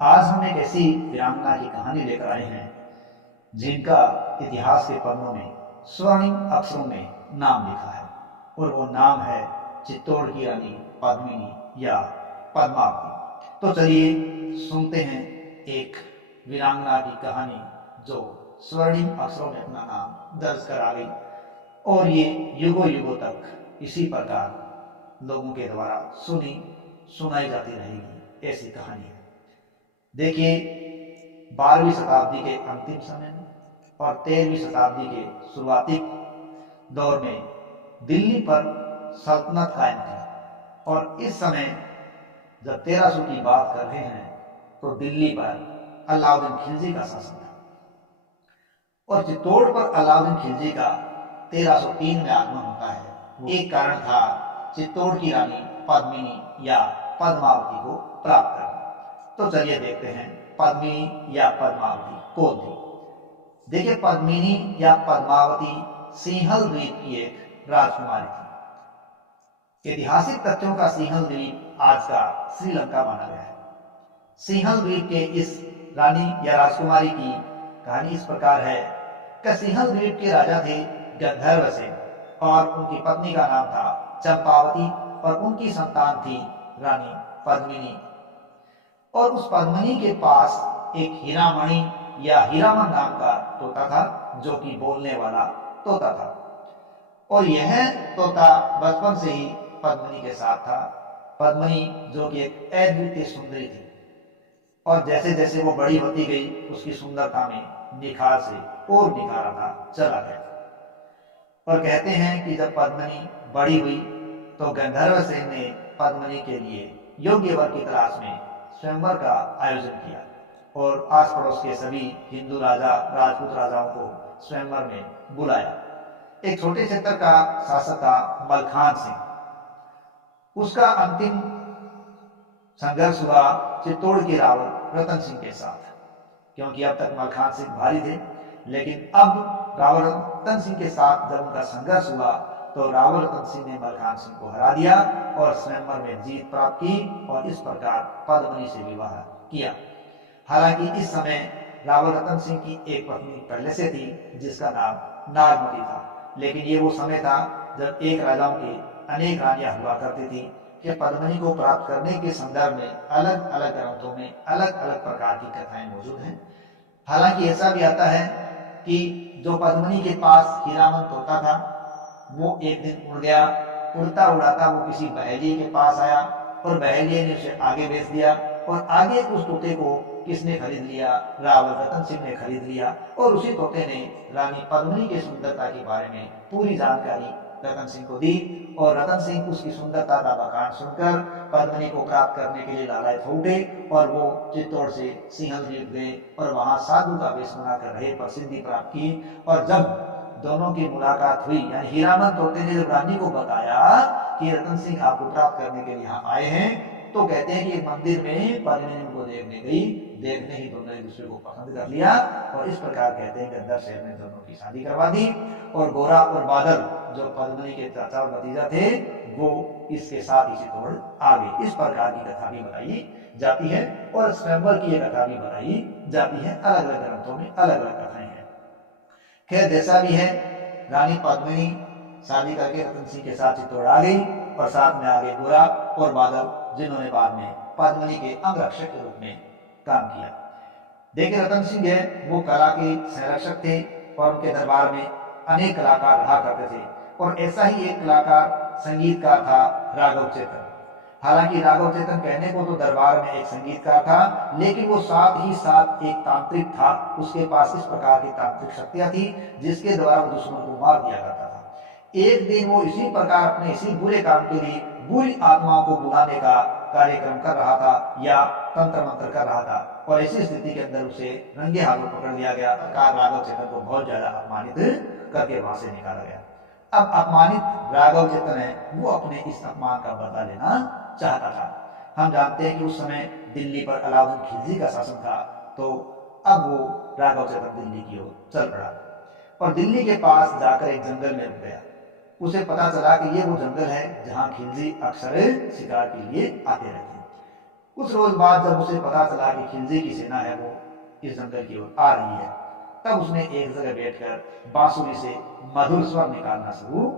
आज हम एक ऐसी वीरांगना की कहानी लेकर आए हैं जिनका इतिहास के पन्नों में स्वर्णिम अक्षरों में नाम लिखा है और वो नाम है चित्तौड़ की रानी पद्मिनी या पद्मावती। तो चलिए सुनते हैं एक वीरांगना की कहानी जो स्वर्णिम अक्षरों में अपना नाम दर्ज करा गई और ये युगों युगों तक इसी प्रकार लोगों के द्वारा सुनी सुनाई जाती रहेगी। ऐसी कहानी है। देखिए, 12वीं शताब्दी के अंतिम समय में और 13वीं शताब्दी के शुरुआती दौर में दिल्ली पर सल्तनत कायम थी और इस समय जब 1300 की बात कर रहे हैं तो दिल्ली पर अलाउद्दीन खिलजी का शासन था और चित्तौड़ पर अलाउद्दीन खिलजी का 1303 में आगमन होता है। एक कारण था चित्तौड़ की रानी पद्मिनी या पद्मावती को प्राप्त करना। तो चलिए देखते हैं पद्मिनी या पद्मावती कौन थी। देखिए, पद्मिनी या पद्मावती सिंहल द्वीप की एक राजकुमारी थी। ऐतिहासिक तथ्यों का सिंहल द्वीप आज का श्रीलंका माना गया है। सिंहल द्वीप के इस रानी या राजकुमारी की कहानी इस प्रकार है कि सिंहल द्वीप के राजा थे गंधर्वसेन और उनकी पत्नी का नाम था चंपावती और उनकी संतान थी रानी पद्मिनी। और उस पद्मिनी के पास एक हीरामणि या हीरामन नाम का तोता था जो कि बोलने वाला तोता था और यह तोता बचपन से ही पद्मिनी के साथ था। पद्मिनी जो कि एक अद्वितीय सुंदरी थी और जैसे जैसे वो बड़ी होती गई उसकी सुंदरता में निखार से और निखार आता चला गया। और कहते हैं कि जब पद्मिनी बड़ी हुई तो गंधर्वसेन ने पद्मिनी के लिए योग्य वर की तलाश में स्वयंवर का आयोजन किया और आस पड़ोस के सभी हिंदू राजा राजपूत राजाओं को स्वयंवर में बुलाया। एक छोटे क्षेत्र का शासक था मलखान सिंह। उसका अंतिम संघर्ष हुआ चित्तौड़ के रावल रतन सिंह के साथ, क्योंकि अब तक मलखान सिंह भारी थे, लेकिन अब रावल रतन सिंह के साथ जब उनका संघर्ष हुआ तो रावल रतन सिंह ने मलखान सिंह को हरा दिया और स्वयंवर में जीत प्राप्त की और इस प्रकार पद्मिनी से विवाह किया। हालांकि इस समय रावल रतन सिंह की एक पत्नी पहले से थी जिसका नाम नागमती था, लेकिन ये वो समय था जब एक राजाओं की अनेक रानियां हुआ करती थी कि पद्मिनी को प्राप्त करने के संदर्भ में अलग अलग ग्रंथों में अलग अलग प्रकार की कथाएं मौजूद हैं। हालांकि ऐसा भी आता है कि जो पद्मिनी के पास हीरामन तोता था वो एक दिन उड़ गया। उड़ता उड़ाता वो किसी बहेलिये के पास आया और बहेलिये ने उसे आगे बेच दिया और आगे उस तोते को किसने खरीद लिया? रावल रतन सिंह ने खरीद लिया और उसी तोते ने रानी पद्मिनी की सुंदरता के बारे में पूरी जानकारी रतन सिंह को दी और रतन सिंह उसकी सुंदरता का बखान सुनकर पद्मिनी को प्राप्त करने के लिए लालायत हो उठे और वो चित्तौड़ से सिंहल द्वीप गए और वहां साधु का वेश बनाकर रहे, प्रसिद्धि प्राप्त की। और जब दोनों की मुलाकात हुई, यानी हीरामन तोते ने जब रानी को बताया कि रतन सिंह आपको प्राप्त करने के लिए यहाँ आए हैं, तो कहते हैं कि मंदिर में पद्मिनी उनको देखने गई, देखने ही दोनों एक दूसरे को पसंद कर लिया और इस प्रकार कहते हैं गंधर्व शहर में दोनों की शादी करवा दी। और गोरा और बादल जो पद्मिनी के चाचा और भतीजा थे वो इसके साथ ही चित्तौड़ आ गए। इस प्रकार की कथा भी बताई जाती है और स्वयंवर की कथा भी बताई जाती है। अलग अलग ग्रंथों में अलग अलग कथाएं हैं। खैर, जैसा भी है, रानी पद्मिनी शादी करके रतन सिंह के साथ चित्तौड़ आ गई और साथ में आगे गोरा और बादल जिन्होंने बाद में पद्मिनी के अंगरक्षक के रूप में काम किया। देखिए, रतन सिंह है वो कला के संरक्षक थे और उनके दरबार में अनेक कलाकार रहा करते थे और ऐसा ही एक कलाकार संगीतकार था राघव चेतन। हालांकि राघव चेतन कहने को तो दरबार में एक संगीतकार था, लेकिन वो साथ ही साथ एक तांत्रिक था। उसके पास इस प्रकार की तांत्रिक शक्तियां थी जिसके द्वारा वो दुश्मन को मार दिया करता था। एक दिन वो इसी प्रकार अपने इसी बुरे काम के लिए बुरी आत्माओं को बुलाने का कार्यक्रम कर रहा था या तंत्र मंत्र कर रहा था और ऐसी स्थिति के अंदर उसे रंगे हाथों पकड़ लिया गया। राघव चेतन को बहुत ज्यादा अपमानित करके वहां से निकाला गया। अब अपमानित राघव चेतन है वो अपने इस अपमान का बदला लेना चाहता था। हम जानते हैं कि उस समय दिल्ली पर अलाउद्दीन खिलजी का शासन था, तो अब वो राघव चेतन दिल्ली की ओर चल पड़ा और दिल्ली के पास जाकर एक जंगल में रुक गया। उसे पता चला कि ये वो जंगल है जहां खिलजी अक्सर शिकार के लिए आते रहते हैं। कुछ रोज बाद जब उसे पता चला कि खिलजी की सेना है वो इस जंगल की ओर आ रही है, तब उसने एक जगह बैठकर बांसुरी से मधुर स्वर निकालना शुरू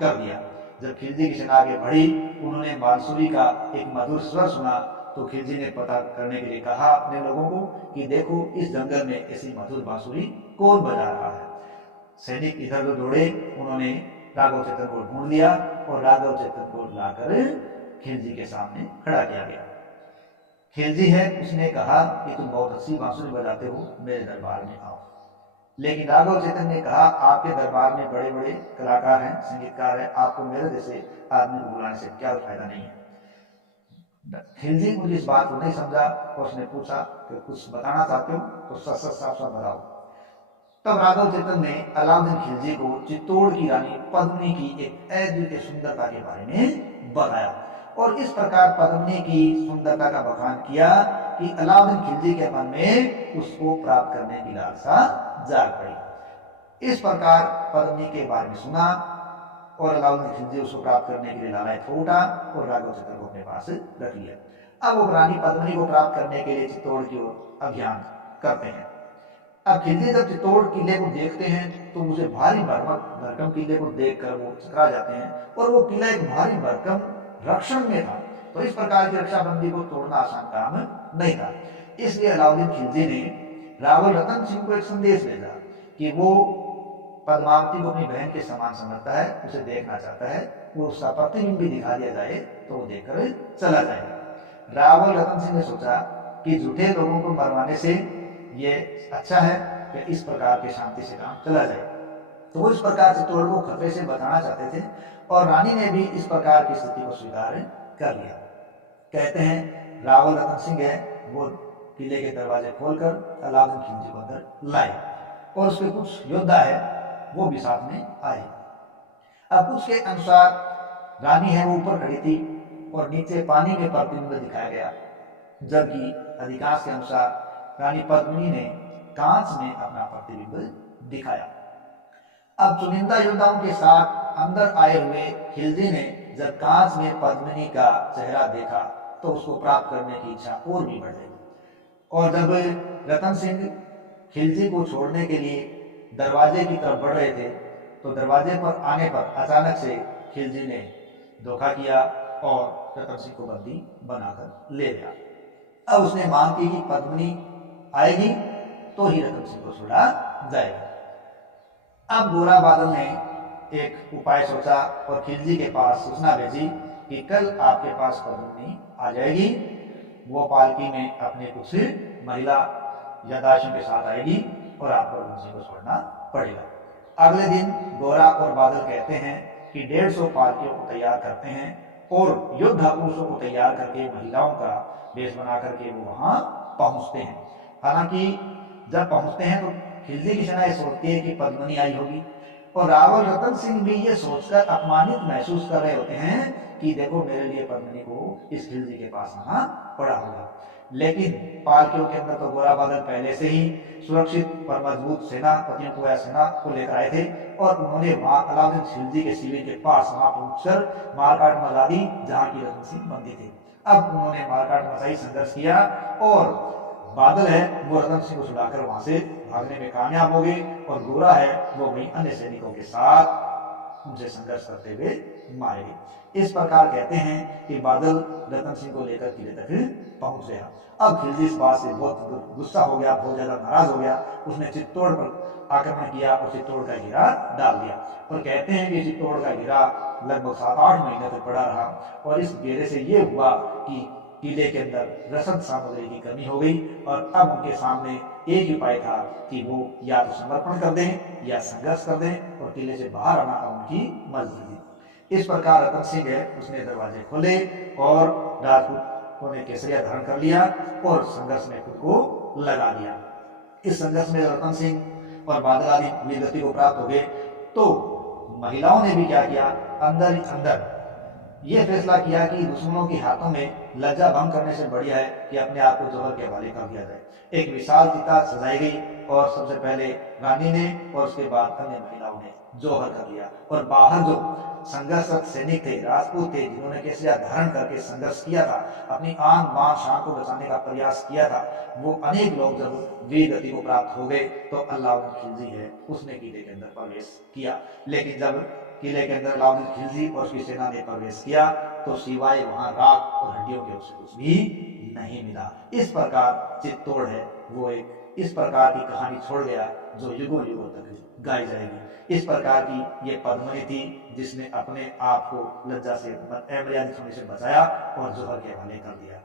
कर दिया। जब खिलजी की सेना आगे बढ़ी, उन्होंने बांसुरी का एक मधुर स्वर सुना, तो खिलजी ने पता करने के लिए कहा अपने लोगों को कि देखो इस जंगल में ऐसी मधुर बांसुरी कौन बजा रहा है। सैनिक इधर उधर दौड़े, उन्होंने राघव चेतन को ढूंढ लिया और राघव चेतन को लाकर खिलजी के सामने खड़ा किया गया। खिलजी है, उसने कहा कि तुम बहुत अच्छी बांसुरी बजाते हो, मेरे दरबार में आओ। लेकिन राघव चेतन ने कहा आपके दरबार में बड़े बड़े कलाकार हैं, संगीतकार हैं, आपको मेरे जैसे आदमी को बुलाने से क्या फायदा नहीं है। खिलजी मुझे इस बात को नहीं समझा और उसने पूछा कि कुछ बताना चाहते हो तो सच सच साफ साफ बताओ। तब राघव चेतन ने अलाउद्दीन खिलजी को चित्तौड़ की रानी पद्मिनी की एक अद्वितीय सुंदरता के बारे में बताया और इस प्रकार पद्मिनी की सुंदरता का बखान किया कि अलाउद्दीन खिलजी के मन में उसको प्राप्त करने की लालसा जाग पड़ी। इस प्रकार पद्मिनी के बारे में सुना और अलाउद्दीन खिलजी उसको प्राप्त करने के लिए लालायत हो उठा और राघव चेतन को अपने पास रख लिया। अब वो रानी पद्मिनी को प्राप्त करने के लिए चित्तौड़ की ओर अभियान करते हैं। अब खिलजी जब चित्तौड़ किले को देखते हैं तो उसे भारी भरकम किले को देखकर वो चकरा जाते हैं और वो किला एक भारी भरकम रक्षण में था, तो इस प्रकार की रक्षाबंदी को तोड़ना आसान काम नहीं था। इसलिए अलाउद्दीन खिलजी ने रावल रतन सिंह को एक संदेश भेजा कि वो पद्मावती को अपनी बहन के समान समझता है, उसे देखना चाहता है, वो उसका प्रतिबिंब भी दिखा दिया जाए तो वो देखकर चला जाएगा। रावल रतन सिंह ने सोचा कि झूठे लोगों को मरवाने से ये अच्छा है कि इस प्रकार के शांति से काम चला जाए, तो वो इस प्रकार से चित्तौड़ को खतरे से बचाना चाहते थे और रानी ने भी इस प्रकार की स्थिति को स्वीकार कर लिया। कहते हैं रावल रतन सिंह है वो किले के दरवाजे खोलकर अलाउद्दीन खिलजी को अंदर लाए और उसके कुछ योद्धा है वो भी साथ में आए। अब उसके अनुसार रानी है वो ऊपर खड़ी थी और नीचे पानी में प्रतिबिंब दिखाया गया, जबकि अधिकांश के अनुसार रानी पद्मिनी ने कांच में अपना प्रतिबिंब दिखाया। अब चुनिंदा योद्धाओं के साथ अंदर आए हुए खिलजी ने जब कांच में पद्मिनी का चेहरा देखा तो उसको प्राप्त करने की इच्छा और भी बढ़ गई और जब रतन सिंह खिलजी को छोड़ने के लिए दरवाजे की तरफ बढ़ रहे थे तो दरवाजे पर आने पर अचानक से खिलजी ने धोखा किया और रतन सिंह को बंदी बनाकर ले गया। अब उसने मांग की कि पद्मिनी आएगी तो ही रतन सिंह को छोड़ा जाएगा। अब गोरा बादल ने एक उपाय सोचा और खिलजी के पास सूचना भेजी कि कल आपके पास पद्मिनी आ जाएगी, वो पालकी में अपने कुछ महिला या दासियों के साथ आएगी और आपको रतन सिंह को छोड़ना पड़ेगा। अगले दिन गोरा और बादल कहते हैं कि 150 पालकियों को तैयार करते हैं और योद्धा पुरुषों को तैयार करके महिलाओं का वेश बना करके वो वहां पहुंचते हैं। हालांकि जब पहुंचते हैं तो खिलजी की सेना ये सोचती है कि पद्मिनी आई होगी और रावल रतन सिंह भी ये सोचकर अपमानित महसूस कर रहे होते हैं कि देखो मेरे लिए पद्मिनी को इस खिलजी के पास आना पड़ा होगा। लेकिन पालकियों के अंदर तो गोरा बादल पहले से ही सुरक्षित पर मजबूत सेनापतियों को या सेना को लेकर आए थे और उन्होंने वहां अलाउद्दीन खिलजी के शिविर के पास वहां पहुंचकर मारकाट मचा दी जहां की रतन सिंह बंदी थे। अब उन्होंने मारकाट मचाई, संघर्ष किया और बादल है वो रतन सिंह को छुड़ाकर वहां से भागने में कामयाब हो गए और गोरा है वो वही अन्य सैनिकों के साथ उनसे संघर्ष करते हुए मारे गए। इस प्रकार कहते हैं कि बादल रतन सिंह को लेकर किले तक पहुंच गया। अब खिलजी इस बात से बहुत गुस्सा हो गया, बहुत ज्यादा नाराज हो गया। उसने चित्तौड़ पर आक्रमण किया और चित्तौड़ का घेरा डाल दिया और कहते हैं कि चित्तौड़ का घेरा लगभग 7-8 महीने तक पड़ा रहा और इस घेरे से ये हुआ कि किले के अंदर रसद सामग्री की कमी हो गई और अब उनके सामने एक ही उपाय था कि वो या तो समर्पण कर दें या संघर्ष कर दें और किले से बाहर आना उनकी मर्जी थी। इस प्रकार रतन सिंह है उसने दरवाजे खोले और राजपूतों ने केसरिया धारण कर लिया और संघर्ष में खुद को लगा दिया। इस संघर्ष में रतन सिंह और बादल आदि वीरगति को प्राप्त हो गए तो महिलाओं ने भी क्या किया, अंदर ही अंदर ये फैसला किया कि दुश्मनों के हाथों में लज्जा भंग करने से बढ़िया है कि अपने आप को जौहर के हवाले कर दिया जाए। एक विशाल चिता सजाई गई और सबसे पहले रानी ने और उसके बाद अन्य महिलाओं ने जौहर कर लिया। और बाहर जो संघर्षरत सैनिक थे, राजपूत थे, जिन्होंने केसरिया धारण करके संघर्ष किया था, अपनी आन बान शान को बचाने का प्रयास किया था, वो अनेक लोग जब वीर गति को प्राप्त हो गए तो अल्लाउद्दीन खिलजी है उसने किले के अंदर प्रवेश किया। लेकिन जब किले के अंदर अलाउद्दीन खिलजी और उसकी सेना ने प्रवेश किया तो सिवाय वहां राख और हड्डियों के उसे कुछ भी नहीं मिला। इस प्रकार चित्तौड़ है वो एक इस प्रकार की कहानी छोड़ गया जो युगों युगों तक गाई जाएगी। इस प्रकार की ये पद्मिनी थी जिसने अपने आप को लज्जा से अमर्यादित होने से बचाया और जौहर के हवाले कर दिया।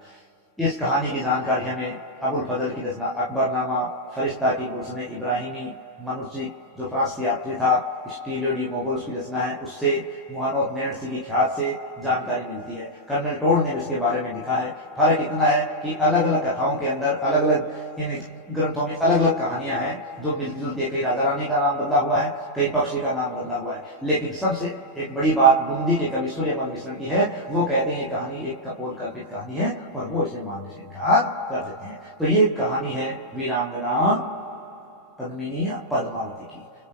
इस कहानी की जानकारी हमें अबुल फजल की रचना अकबरनामा, फरिश्ता की गुलशन इब्राहिमी, मनुष्य जो फ्रांसी यात्री था, स्टीलियो मोगल की रचना है, उससे मुहम्मद नैणसी की ख्यात से जानकारी मिलती है। कर्नल टोड ने इसके बारे में लिखा है। फर्क इतना है कि अलग अलग कथाओं के अंदर अलग अलग इन ग्रंथों में अलग अलग कहानियां हैं जो मिलती जुलती है। कई राजा रानी का नाम बदला हुआ है, कई पक्षी का नाम बदला हुआ है, लेकिन सबसे एक बड़ी बात बूंदी के कवि सुलेमान मिश्र की है। वो कहते हैं ये कहानी एक कपोल कल्पित कहानी है और वो इसे मानने से इनकार कर देते हैं। तो ये कहानी है वीरांगना पद्मिनी या पद्मावती की।